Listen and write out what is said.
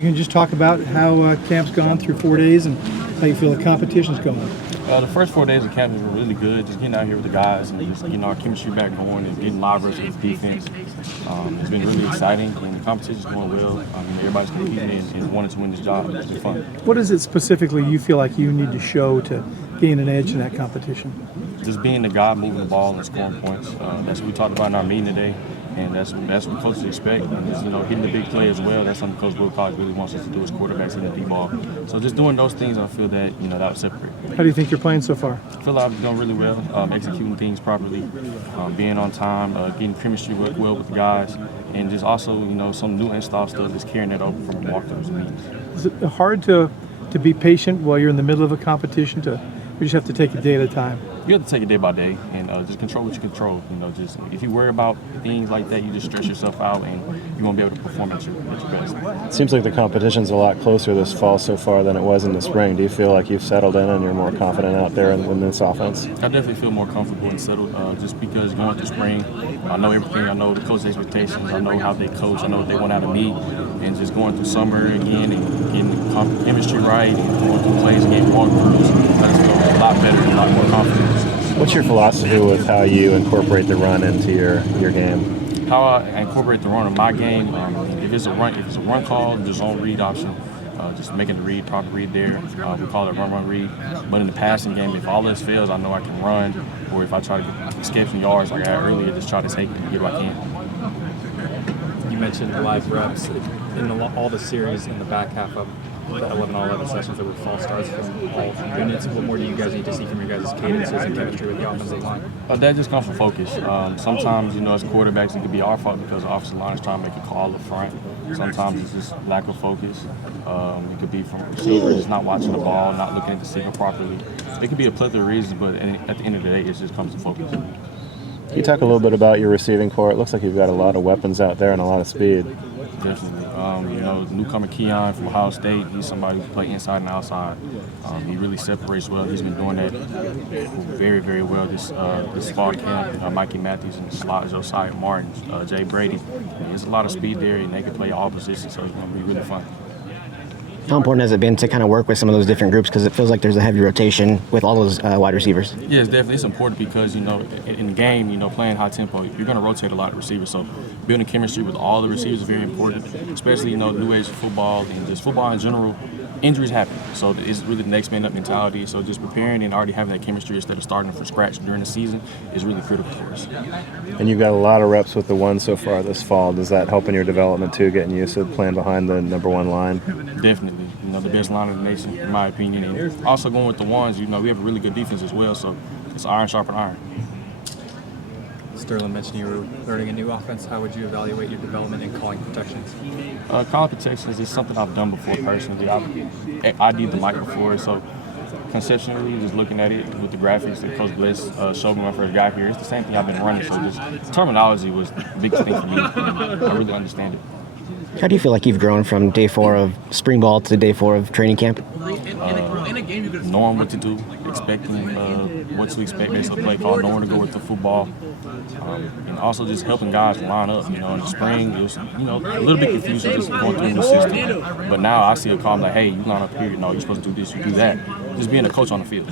You can just talk about how camp's gone through 4 days and how you feel the competition's going. The first 4 days of camp has been really good. Just getting out here with the guys and just getting our chemistry back going and getting live reps with the defense. It's been really exciting and the competition's going well. Everybody's competing and wanting to win this job. It's been fun. What is it specifically you feel like you need to show to gain an edge in that competition? Just being the guy moving the ball and scoring points. That's what we talked about in our meeting today. And that's what coaches expect. And just, hitting the big play as well. That's something Coach Wilcox really wants us to do as quarterbacks in the deep ball. So just doing those things, I feel that, that would separate. How do you think you're playing so far? I feel like I've been doing really well, executing things properly, being on time, getting chemistry well with the guys, and just also, some new install stuff, just carrying that over from walkthroughs and meetings. Is it hard to be patient while you're in the middle of a competition? We just have to take it day at a time. You have to take it day by day and just control what you control. Just if you worry about things like that, you just stress yourself out and you won't be able to perform at your best. It seems like the competition's a lot closer this fall so far than it was in the spring. Do you feel like you've settled in and you're more confident out there in this offense? I definitely feel more comfortable and settled just because going through spring, I know everything. I know the coach's expectations. I know how they coach. I know what they want out of me. And just going through summer again and getting the chemistry right and going through plays and getting walkthroughs, I just feel a lot better and a lot more confident. What's your philosophy with how you incorporate the run into your game? How I incorporate the run in my game, if it's a run call, the zone read option, just making the proper read there. We call it run read. But in the passing game, if all this fails, I know I can run, or if I try to escape some yards like I had earlier, just try to take it and get what I can. You mentioned the live reps in all the series in the back half of the 11-on-11 sessions that were false starts from all units. What more do you guys need to see from your guys' cadences and chemistry with the offensive line? That just comes from focus. Sometimes, as quarterbacks, it could be our fault because the offensive line is trying to make a call up front. Sometimes it's just lack of focus. It could be from receivers just not watching the ball, not looking at the signal properly. It could be a plethora of reasons, but at the end of the day, it just comes to focus. Can you talk a little bit about your receiving core? It looks like you've got a lot of weapons out there and a lot of speed. Definitely. Newcomer Keon from Ohio State, he's somebody who plays inside and outside. He really separates well. He's been doing that very, very well this fall camp. Mikey Matthews and the slot, Josiah Martin, Jay Brady. There's a lot of speed there, and they can play all positions, so it's going to be really fun. How important has it been to kind of work with some of those different groups? Because it feels like there's a heavy rotation with all those wide receivers. Yeah, it's important because, in the game, playing high tempo, you're going to rotate a lot of receivers. So building chemistry with all the receivers is very important, especially, new age football and just football in general. Injuries happen, so it's really the next man up mentality. So just preparing and already having that chemistry instead of starting from scratch during the season is really critical for us. And you've got a lot of reps with the one so far this fall. Does that help in your development too, getting used to playing behind the number one line? Definitely. The best line in the nation, in my opinion. And also going with the ones, we have a really good defense as well, so it's iron sharpen iron. Sterling mentioned you were learning a new offense. How would you evaluate your development in calling protections? Calling protections is something I've done before personally. I did the mic before, so conceptually, just looking at it with the graphics that Coach Bliss showed me when I first got here, it's the same thing I've been running. So just terminology was the biggest thing for me, and I really understand it. How do you feel like you've grown from day 4 of spring ball to day 4 of training camp? Knowing what to do, expecting what to expect based on the play call, knowing to go with the football, and also just helping guys line up. In the spring, it was a little bit confusing just going through the system. But now I see a call, I'm like, hey, you line up here. No, you're supposed to do this, you do that. Just being a coach on the field.